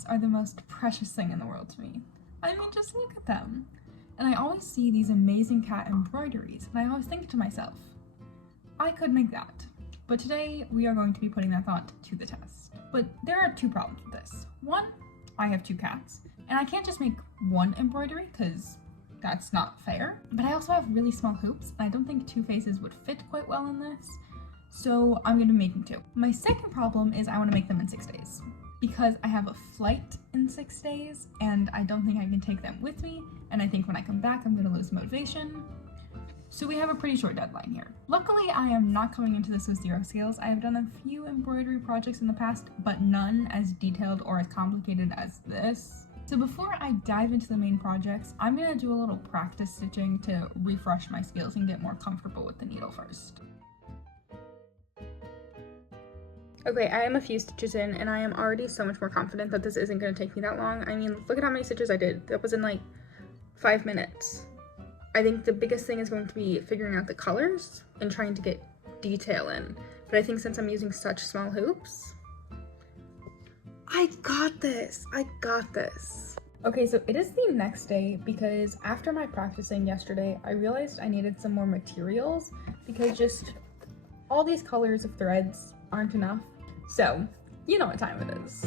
cats are the most precious thing in the world to me. I mean, just look at them. And I always see these amazing cat embroideries, and I always think to myself, I could make that. But today, we are going to be putting that thought to the test. But there are two problems with this. One, I have two cats, and I can't just make one embroidery, because that's not fair. But I also have really small hoops, and I don't think two faces would fit quite well in this. So I'm going to make them two. My second problem is I want to make them in 6 days. Because I have a flight in 6 days, and I don't think I can take them with me, and I think when I come back I'm going to lose motivation. So we have a pretty short deadline here. Luckily, I am not coming into this with 0 skills. I have done a few embroidery projects in the past, but none as detailed or as complicated as this. So before I dive into the main projects, I'm going to do a little practice stitching to refresh my skills and get more comfortable with the needle first. Okay, I am a few stitches in, and I am already so much more confident that this isn't going to take me that long. I mean, look at how many stitches I did. That was in like 5 minutes. I think the biggest thing is going to be figuring out the colors and trying to get detail in. But I think since I'm using such small hoops, I got this. I got this. Okay, so it is the next day because after my practicing yesterday, I realized I needed some more materials because just all these colors of threads aren't enough. So, you know what time it is.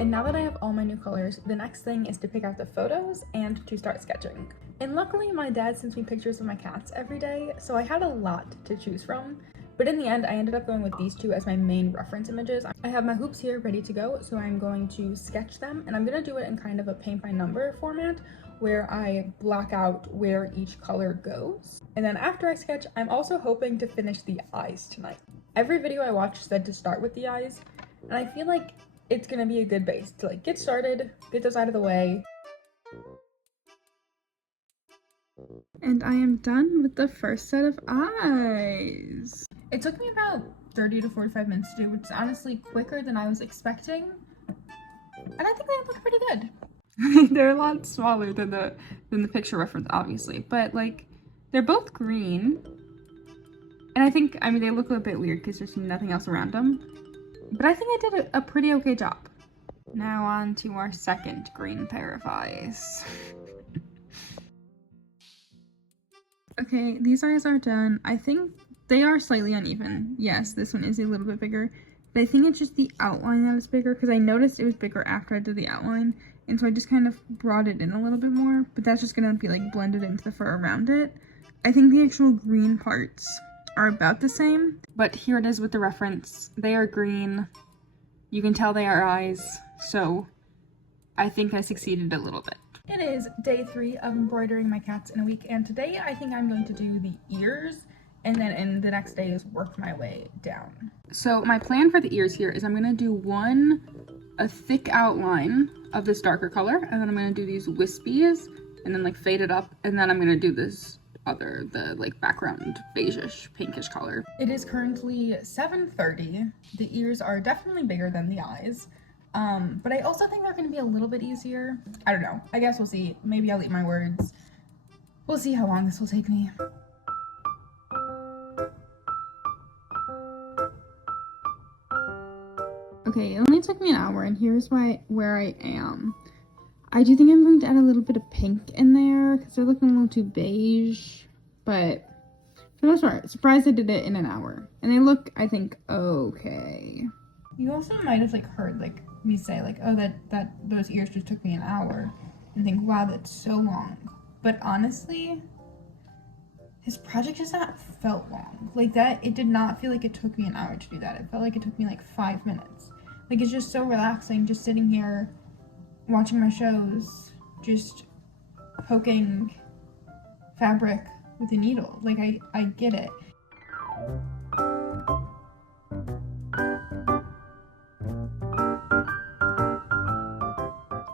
And now that I have all my new colors, the next thing is to pick out the photos and to start sketching. And luckily my dad sends me pictures of my cats every day, so I had a lot to choose from. But in the end, I ended up going with these two as my main reference images. I have my hoops here ready to go, so I'm going to sketch them, and I'm going to do it in kind of a paint by number format, where I block out where each color goes. And then after I sketch, I'm also hoping to finish the eyes tonight. Every video I watched said to start with the eyes, and I feel like it's gonna be a good base to like get started, get those out of the way. And I am done with the first set of eyes. It took me about 30 to 45 minutes to do, which is honestly quicker than I was expecting. And I think they look pretty good. They're a lot smaller than the picture reference, obviously, but like they're both green, and I think, I mean, they look a bit weird because there's nothing else around them, but I think I did a pretty okay job. Now on to our second green pair of eyes. Okay, these eyes are done. I think they are slightly uneven. Yes, this one is a little bit bigger, but I think it's just the outline that is bigger because I noticed it was bigger after I did the outline. And so I just kind of brought it in a little bit more, but that's just gonna be like blended into the fur around it. I think the actual green parts are about the same, but here it is with the reference. They are green. You can tell they are eyes, so I think I succeeded a little bit. It is day 3 of embroidering my cats in a week, and today I think I'm going to do the ears, and then in the next day is work my way down. So my plan for the ears here is I'm gonna do a thick outline of this darker color, and then I'm gonna do these wispies and then like fade it up, and then I'm gonna do this the like background beigeish pinkish color. It is currently 7:30. The ears are definitely bigger than the eyes, but I also think they're gonna be a little bit easier. I don't know, I guess we'll see. Maybe I'll eat my words. We'll see how long this will take me. Okay, it only took me an hour, and here's where I am. I do think I'm going to add a little bit of pink in there because they're looking a little too beige, but for the most part, surprised I did it in an hour. And they look, I think, okay. You also might have like heard like me say like, oh, that those ears just took me an hour, and think, wow, that's so long. But honestly, this project just not felt long. Like that, it did not feel like it took me an hour to do that. It felt like it took me like 5 minutes. Like it's just so relaxing, just sitting here, watching my shows, just poking fabric with a needle. Like I get it.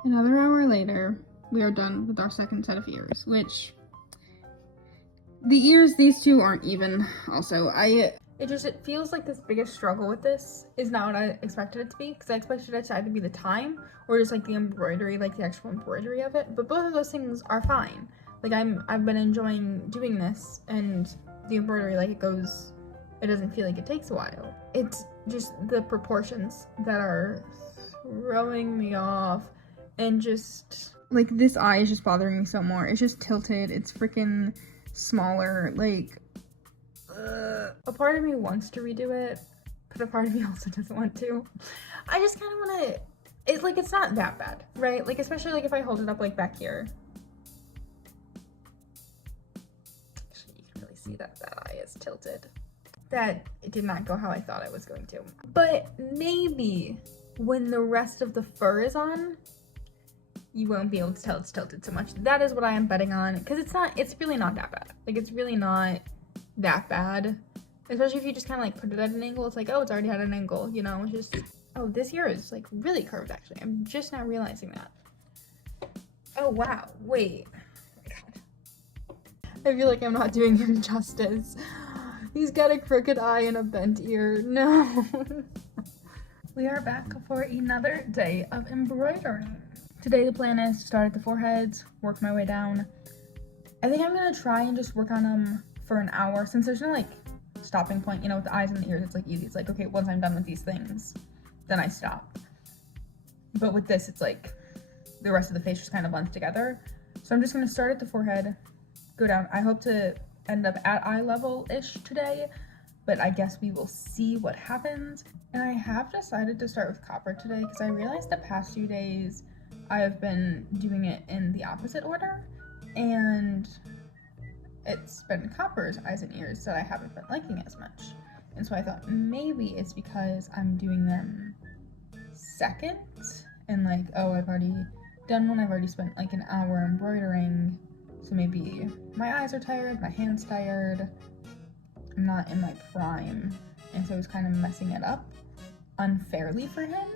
Another hour later, we are done with our second set of ears, which the ears, these two aren't even also. It feels like this biggest struggle with this is not what I expected it to be, because I expected it to either be the time or just like the embroidery, like the actual embroidery of it. But both of those things are fine. Like I've been enjoying doing this, and the embroidery, like it goes it doesn't feel like it takes a while. It's just the proportions that are throwing me off, and just like this eye is just bothering me so more. It's just tilted, it's freaking smaller. Like a part of me wants to redo it, but a part of me also doesn't want to. I just kind of want to, it's like, it's not that bad, right? Like, especially like if I hold it up like back here, actually you can really see that that eye is tilted. That it did not go how I thought it was going to. But maybe when the rest of the fur is on, you won't be able to tell it's tilted so much. That is what I am betting on, because it's really not that bad. Like, it's really not that bad. Especially if you just kind of like put it at an angle. It's like, oh, it's already at an angle, you know? It's just, oh, this here is like really curved actually. I'm just not realizing that. Oh, wow, wait. Oh my God. I feel like I'm not doing him justice. He's got a crooked eye and a bent ear. No. We are back for another day of embroidering. Today the plan is to start at the foreheads, work my way down. I think I'm gonna try and just work on them for an hour, since there's no like stopping point, you know, with the eyes and the ears. It's like easy. It's like, okay, once I'm done with these things, then I stop. But with this, it's like the rest of the face just kind of blends together. So I'm just gonna start at the forehead, go down. I hope to end up at eye level-ish today, but I guess we will see what happens. And I have decided to start with copper today because I realized the past few days I have been doing it in the opposite order, and it's been copper's eyes and ears that I haven't been liking as much. And so I thought maybe it's because I'm doing them second, and like, oh, I've already done one, I've already spent like an hour embroidering, so maybe my eyes are tired, my hand's tired, I'm not in my prime, and so I was kind of messing it up unfairly for him,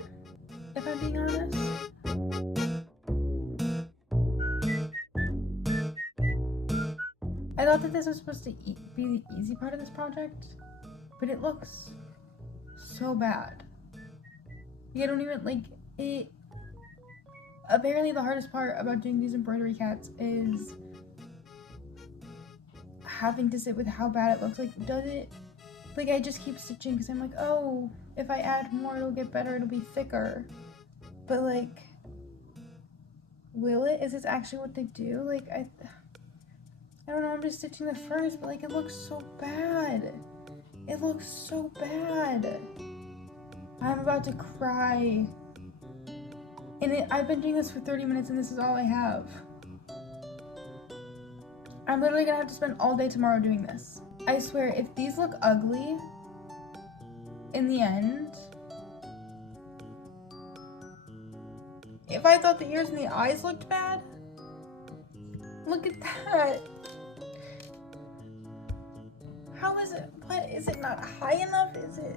if I'm being honest. I thought that this was supposed to be the easy part of this project, but it looks so bad. I don't even, like, it, apparently the hardest part about doing these embroidery cats is having to sit with how bad it looks. Like, does it, like, I just keep stitching because I'm like, oh, if I add more it'll get better, it'll be thicker. But like, will it? Is this actually what they do? Like, I don't know, I'm just stitching the first, but like, it looks so bad. It looks so bad. I'm about to cry. And I've been doing this for 30 minutes and this is all I have. I'm literally gonna have to spend all day tomorrow doing this. I swear, if these look ugly in the end, if I thought the ears and the eyes looked bad, look at that. How is it? What? Is it not high enough? Is it?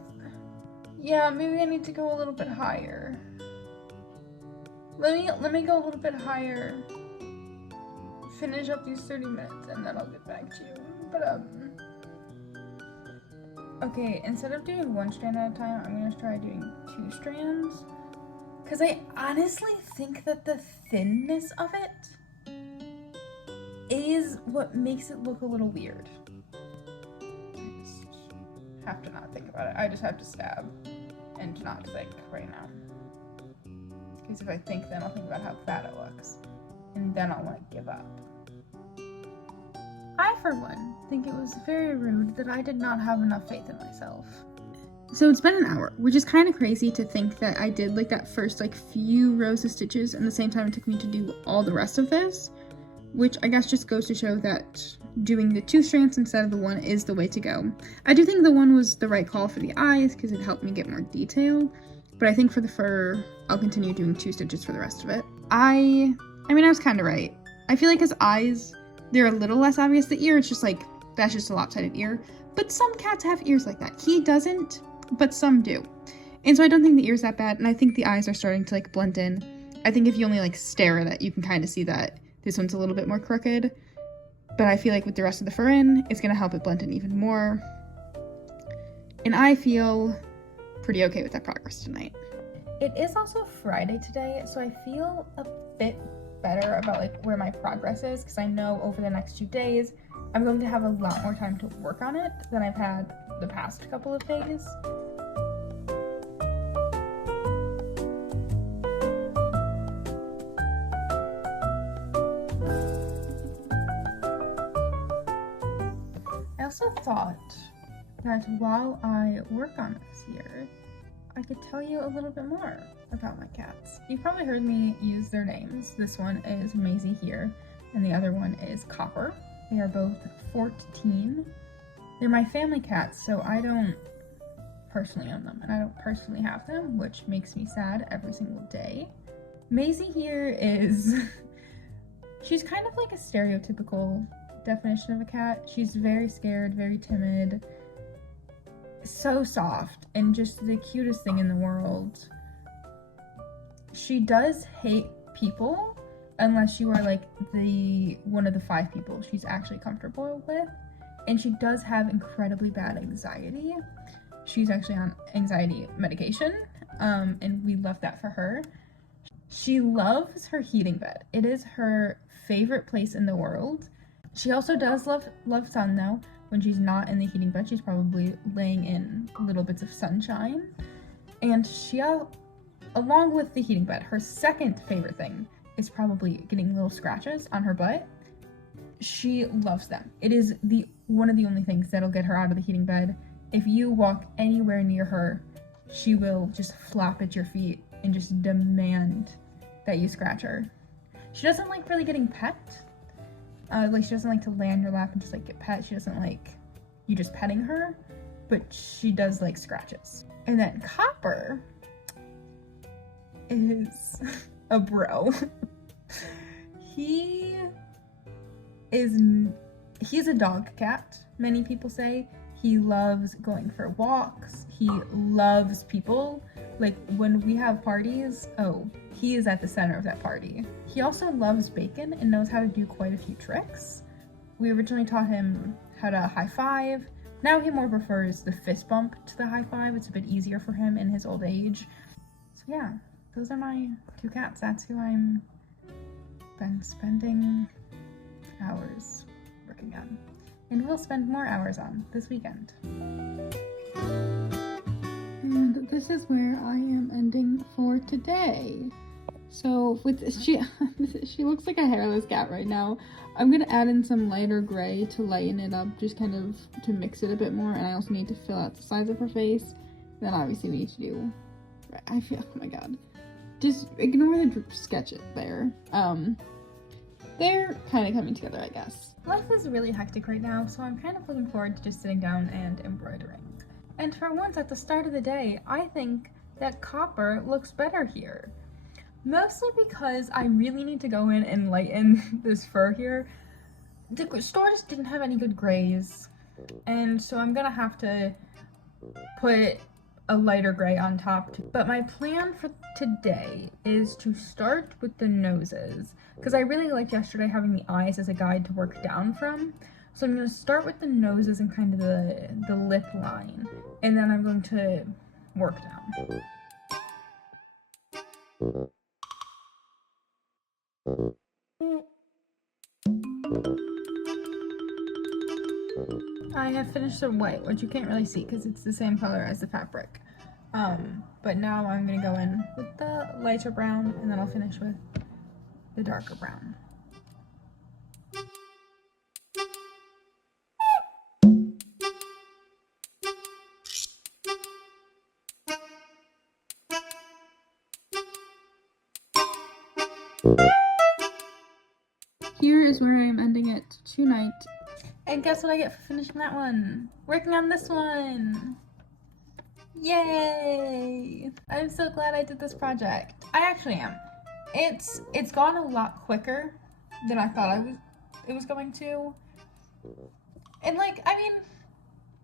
Yeah, maybe I need to go a little bit higher. Let me go a little bit higher. Finish up these 30 minutes and then I'll get back to you. But okay, instead of doing one strand at a time, I'm gonna try doing 2 strands. Cause I honestly think that the thinness of it is what makes it look a little weird. I just have to not think about it. I just have to stab and not think right now. Because if I think, then I'll think about how fat it looks. And then I'll want to give up. I, for one, think it was very rude that I did not have enough faith in myself. So it's been an hour, which is kind of crazy to think that I did like that first like few rows of stitches and the same time it took me to do all the rest of this, which I guess just goes to show that doing the 2 strands instead of the 1 is the way to go. I do think the 1 was the right call for the eyes because it helped me get more detail, but I think for the fur, I'll continue doing 2 stitches for the rest of it. I mean, I was kind of right. I feel like his eyes, they're a little less obvious. The ear, it's just like, that's just a lopsided ear. But some cats have ears like that. He doesn't, but some do. And so I don't think the ear's that bad, and I think the eyes are starting to like blend in. I think if you only like stare at it, you can kind of see that this one's a little bit more crooked. But I feel like with the rest of the fur in, it's gonna help it blend in even more. And I feel pretty okay with that progress tonight. It is also Friday today, so I feel a bit better about like where my progress is, because I know over the next 2 days I'm going to have a lot more time to work on it than I've had the past couple of days. I also thought that while I work on this here, I could tell you a little bit more about my cats. You've probably heard me use their names. This one is Maisie here, and the other one is Copper. They are both 14. They're my family cats, so I don't personally own them, and I don't personally have them, which makes me sad every single day. Maisie here is, she's kind of like a stereotypical definition of a cat. She's very scared, very timid, so soft, and just the cutest thing in the world. She does hate people unless you are like one of the 5 people she's actually comfortable with, and she does have incredibly bad anxiety. She's actually on anxiety medication, and we love that for her. She loves her heating bed. It is her favorite place in the world. She also does love sun though. When she's not in the heating bed, she's probably laying in little bits of sunshine. And she, along with the heating bed, her second favorite thing is probably getting little scratches on her butt. She loves them. It is one of the only things that'll get her out of the heating bed. If you walk anywhere near her, she will just flop at your feet and just demand that you scratch her. She doesn't like really getting pet. Like, she doesn't like to lay on your lap and just like get pet. She doesn't like you just petting her, but she does like scratches. And then Copper is a bro. He's a dog cat, many people say. He loves going for walks. He loves people. Like, when we have parties, oh, he is at the center of that party. He also loves bacon and knows how to do quite a few tricks. We originally taught him how to high five. Now he more prefers the fist bump to the high five. It's a bit easier for him in his old age. So yeah, those are my 2 cats. That's who I'm been spending hours working on. And we'll spend more hours on this weekend. And this is where I am ending for today. So she looks like a hairless cat right now. I'm gonna add in some lighter gray to lighten it up, just kind of to mix it a bit more. And I also need to fill out the sides of her face. Then obviously we need to do, I feel, oh my god. Just ignore the sketch there. They're kind of coming together, I guess. Life is really hectic right now, so I'm kind of looking forward to just sitting down and embroidering. And for once at the start of the day, I think that Copper looks better here. Mostly because I really need to go in and lighten this fur here. The store just didn't have any good grays, and so I'm gonna have to put a lighter gray on top. But my plan for today is to start with the noses, because I really liked yesterday having the eyes as a guide to work down from. So I'm going to start with the noses and kind of the lip line, and then I'm going to work down. I have finished the white, which you can't really see because it's the same color as the fabric. But now I'm going to go in with the lighter brown, and then I'll finish with the darker brown. Here is where I am ending it tonight. And guess what I get for finishing that one? Working on this one! Yay! I'm so glad I did this project. I actually am. It's gone a lot quicker than I thought it was going to. And like, I mean,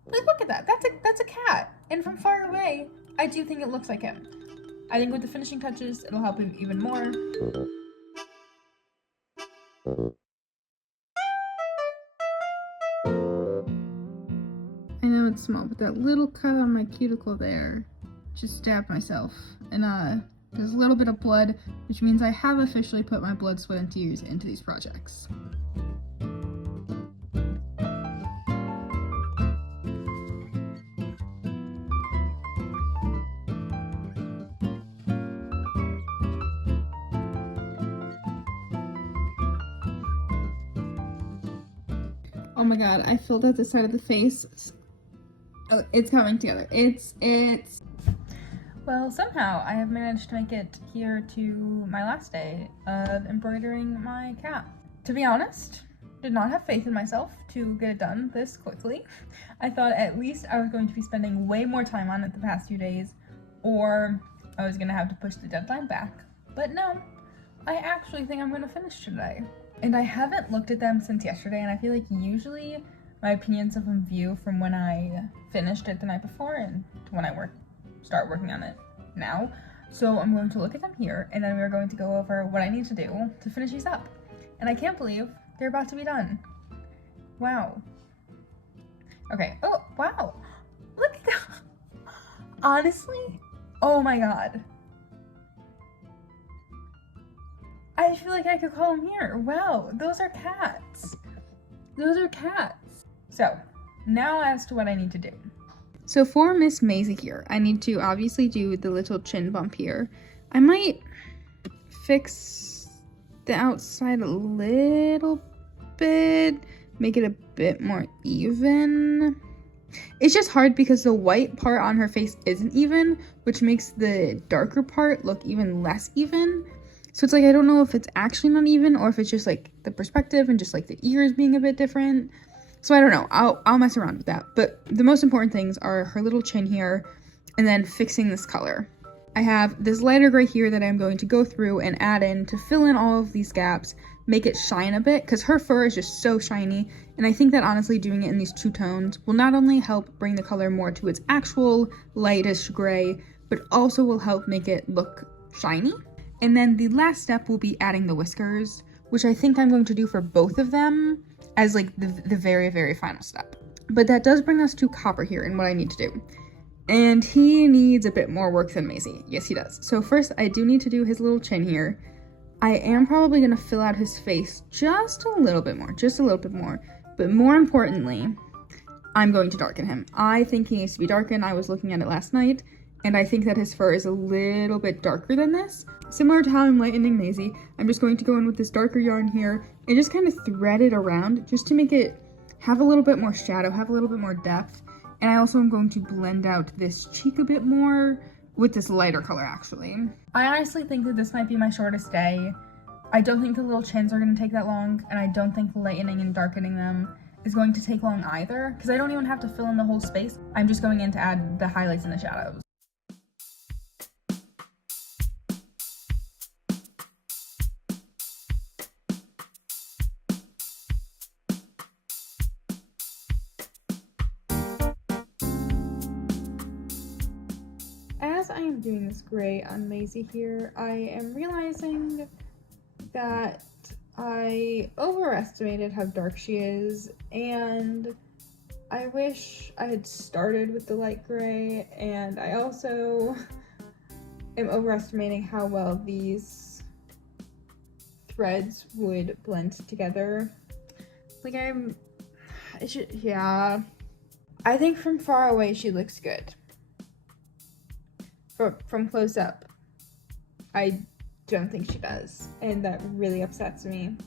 like, look at that. That's a cat. And from far away, I do think it looks like him. I think with the finishing touches, it'll help him even more. I know it's small, but that little cut on my cuticle there just stabbed myself. And there's a little bit of blood, which means I have officially put my blood, sweat, and tears into these projects. Oh my god, I filled out the side of the face. Oh, it's coming together. It's... Well, somehow I have managed to make it here to my last day of embroidering my cat. To be honest, did not have faith in myself to get it done this quickly. I thought at least I was going to be spending way more time on it the past few days, or I was gonna have to push the deadline back. But no, I actually think I'm gonna finish today. And I haven't looked at them since yesterday, and I feel like usually my opinions of them view from when I finished it the night before and to when I start working on it now. So I'm going to look at them here, and then we're going to go over what I need to do to finish these up. And I can't believe they're about to be done. Wow. Okay. Oh, wow. Look at that. Honestly, oh my god. I feel like I could call them here. Wow, those are cats. Those are cats. So, now as to what I need to do. So for Miss Maisie here, I need to obviously do the little chin bump here. I might fix the outside a little bit, make it a bit more even. It's just hard because the white part on her face isn't even, which makes the darker part look even less even. So it's like, I don't know if it's actually not even or if it's just like the perspective and just like the ears being a bit different. So I don't know, I'll mess around with that. But the most important things are her little chin here and then fixing this color. I have this lighter gray here that I'm going to go through and add in to fill in all of these gaps, make it shine a bit, because her fur is just so shiny. And I think that honestly doing it in these two tones will not only help bring the color more to its actual lightish gray, but also will help make it look shiny. And then the last step will be adding the whiskers, which I think I'm going to do for both of them as like the very, very final step. But that does bring us to Copper here and what I need to do. And he needs a bit more work than Maisie. Yes, he does. So first, I do need to do his little chin here. I am probably going to fill out his face just a little bit more. But more importantly, I'm going to darken him. I think he needs to be darkened. I was looking at it last night, and I think that his fur is a little bit darker than this. Similar to how I'm lightening Maisie, I'm just going to go in with this darker yarn here and just kind of thread it around just to make it have a little bit more shadow, have a little bit more depth. And I also am going to blend out this cheek a bit more with this lighter color, actually. I honestly think that this might be my shortest day. I don't think the little chins are going to take that long, and I don't think lightening and darkening them is going to take long either, because I don't even have to fill in the whole space. I'm just going in to add the highlights and the shadows. As I am doing this gray on Maisie here, I am realizing that I overestimated how dark she is, and I wish I had started with the light gray, and I also am overestimating how well these threads would blend together. Like yeah. I think from far away she looks good. From close up, I don't think she does, and that really upsets me.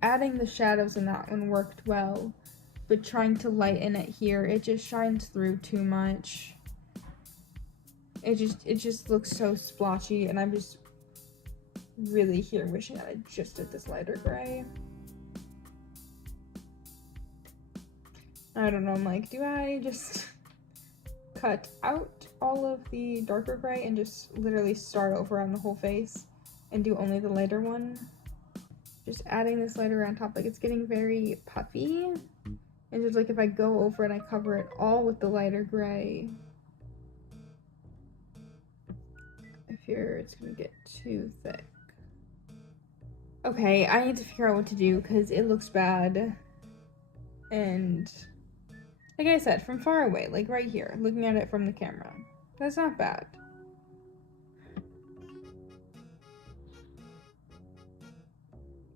Adding the shadows in that one worked well, but trying to lighten it here, it just shines through too much. It just looks so splotchy, and I'm just really here wishing that I just did this lighter gray. I don't know, I'm like, do I just cut out all of the darker gray and just literally start over on the whole face and do only the lighter one? Just adding this lighter on top, like it's getting very puffy, and just like if I go over and I cover it all with the lighter gray, I fear it's gonna get too thick. Okay, I need to figure out what to do because it looks bad. And like I said, from far away, like right here, looking at it from the camera, that's not bad.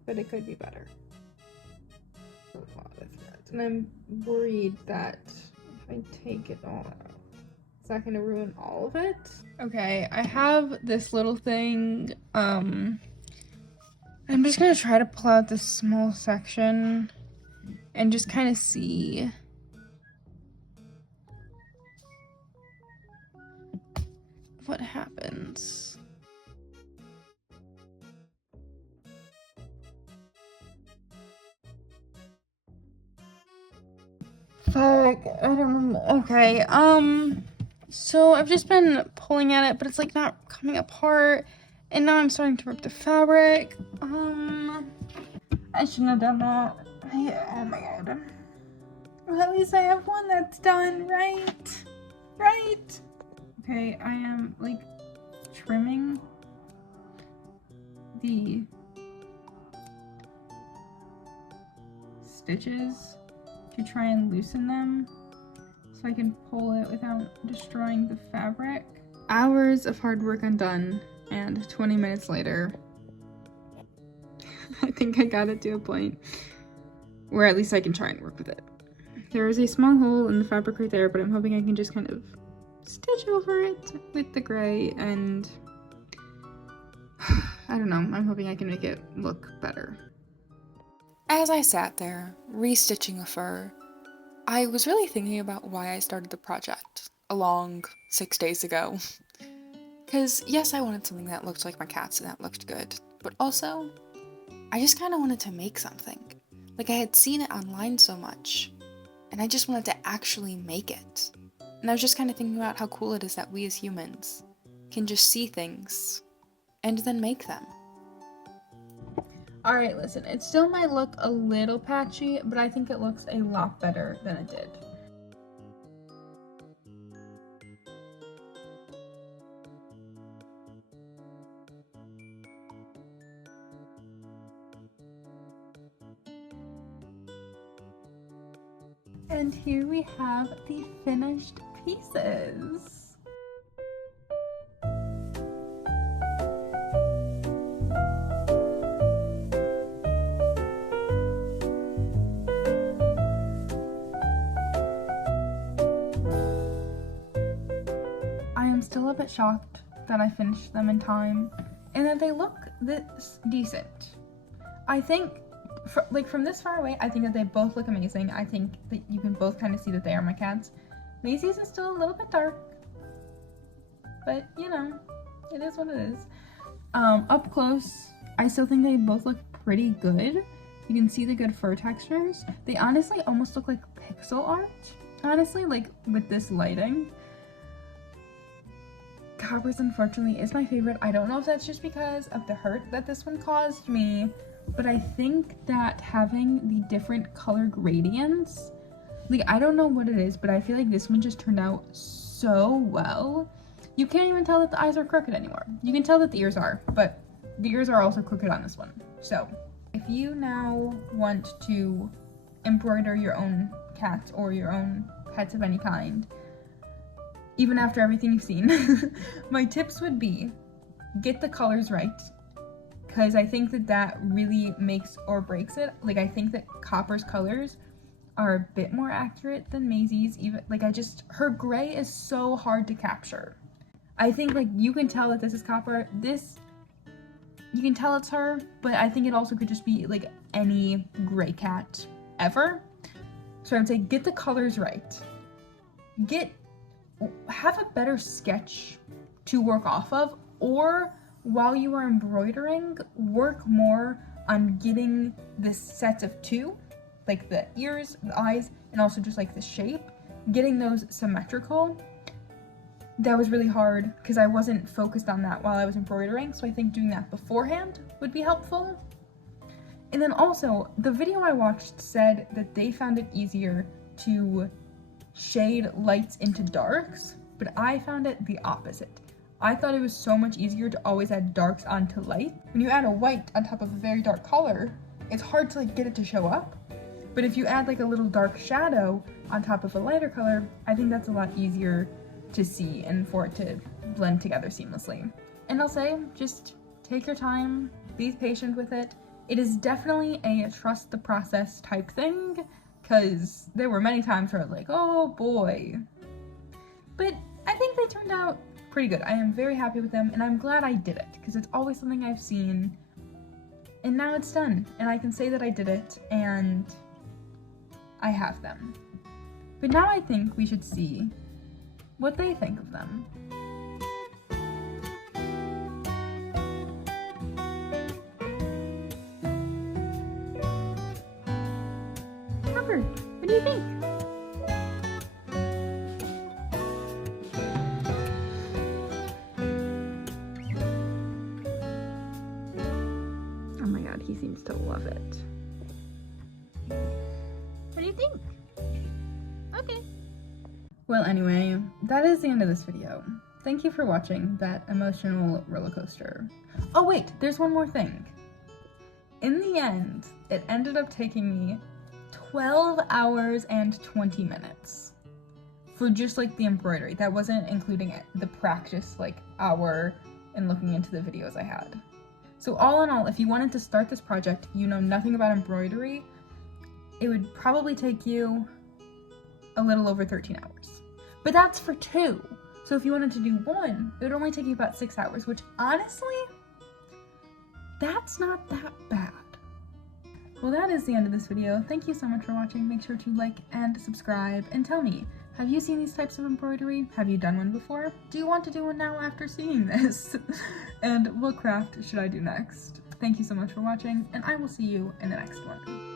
But it could be better. A lot of threads. And I'm worried that if I take it all out, is that gonna ruin all of it? Okay, I have this little thing. I'm just gonna try to pull out this small section and just kind of see what happens. Fuck, I don't know. Okay, so I've just been pulling at it, but it's like not coming apart, and now I'm starting to rip the fabric. I shouldn't have done that. Oh my god. Well, at least I have one that's done, right? Right? Okay, I am like trimming the stitches to try and loosen them so I can pull it without destroying the fabric. Hours of hard work undone, and 20 minutes later, I think I got it to a point where at least I can try and work with it. There is a small hole in the fabric right there, but I'm hoping I can just kind of stitch over it with the gray, and I don't know, I'm hoping I can make it look better. As I sat there, restitching a fur, I was really thinking about why I started the project a long 6 days ago. Because yes, I wanted something that looked like my cat's and that looked good, but also, I just kind of wanted to make something. Like I had seen it online so much, and I just wanted to actually make it. And I was just kind of thinking about how cool it is that we as humans can just see things and then make them. Alright, listen, it still might look a little patchy, but I think it looks a lot better than it did. And here we have the finished pieces. I am still a bit shocked that I finished them in time and that they look this decent. I think from this far away, I think that they both look amazing. I think that you can both kind of see that they are my cats. Maisie's is still a little bit dark, but you know, it is what it is. Up close, I still think they both look pretty good. You can see the good fur textures. They honestly almost look like pixel art, honestly, like with this lighting. Coppers, unfortunately, is my favorite. I don't know if that's just because of the hurt that this one caused me, but I think that having the different color gradients, like, I don't know what it is, but I feel like this one just turned out so well. You can't even tell that the eyes are crooked anymore. You can tell that the ears are, but the ears are also crooked on this one. So, if you now want to embroider your own cats or your own pets of any kind, even after everything you've seen, my tips would be get the colors right, because I think that that really makes or breaks it. Like, I think that Copper's colors are a bit more accurate than Maisie's. Even like, her gray is so hard to capture. I think like you can tell that this is Copper. This, you can tell it's her, but I think it also could just be like any gray cat ever. So I would say get the colors right. Have a better sketch to work off of, or while you are embroidering, work more on getting this set of two, like the ears, the eyes, and also just like the shape, getting those symmetrical. That was really hard because I wasn't focused on that while I was embroidering, so I think doing that beforehand would be helpful. And then also, the video I watched said that they found it easier to shade lights into darks, but I found it the opposite. I thought it was so much easier to always add darks onto light. When you add a white on top of a very dark color, it's hard to like get it to show up. But if you add like a little dark shadow on top of a lighter color, I think that's a lot easier to see and for it to blend together seamlessly. And I'll say, just take your time, be patient with it. It is definitely a trust the process type thing, because there were many times where I was like, oh boy. But I think they turned out pretty good. I am very happy with them, and I'm glad I did it, because it's always something I've seen, and now it's done, and I can say that I did it, and I have them. But now I think we should see what they think of them. Harper, what do you think? Oh my god, he seems to love it. What do you think? Okay. Well, anyway, that is the end of this video. Thank you for watching that emotional roller coaster. Oh wait, there's one more thing. In the end, it ended up taking me 12 hours and 20 minutes for just like the embroidery. That wasn't including the practice like hour and looking into the videos I had. So all in all, if you wanted to start this project, you know nothing about embroidery, it would probably take you a little over 13 hours. But that's for 2. So if you wanted to do 1, it would only take you about 6 hours, which honestly, that's not that bad. Well, that is the end of this video. Thank you so much for watching. Make sure to like and subscribe, and tell me, have you seen these types of embroidery? Have you done one before? Do you want to do one now after seeing this? And what craft should I do next? Thank you so much for watching, and I will see you in the next one.